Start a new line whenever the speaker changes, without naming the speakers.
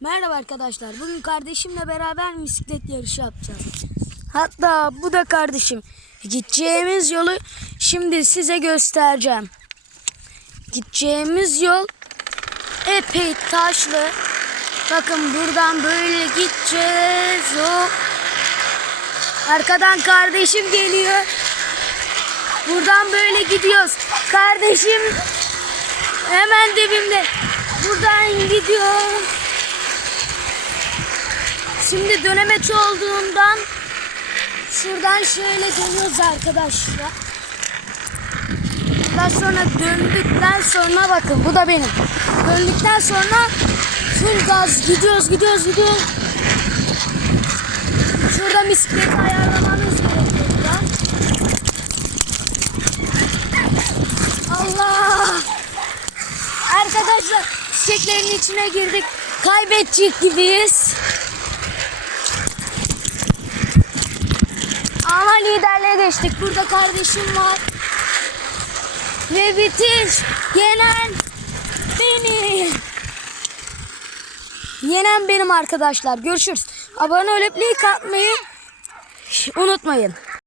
Merhaba arkadaşlar. Bugün kardeşimle beraber bisiklet yarışı yapacağız. Hatta bu da kardeşim. Gideceğimiz yolu şimdi size göstereceğim. Gideceğimiz yol epey taşlı. Bakın buradan böyle gideceğiz. Hop. Arkadan kardeşim geliyor. Buradan böyle gidiyoruz. Kardeşim hemen dibimde. Buradan gidiyor. Şimdi dönemeç olduğundan şuradan şöyle dönüyoruz arkadaşlar. Ondan sonra döndükten sonra bakın bu da benim. Döndükten sonra full gaz gidiyoruz gidiyoruz gidiyoruz. Şurada bisikleti ayarlamanız gerekiyor. da. Allah! Arkadaşlar çiçeklerin içine girdik. Kaybedecek gibiyiz. Geçtik. Burada kardeşim var. Ve bitir. Yenen benim. Yenen benim arkadaşlar. Görüşürüz. Abone olup like atmayı unutmayın.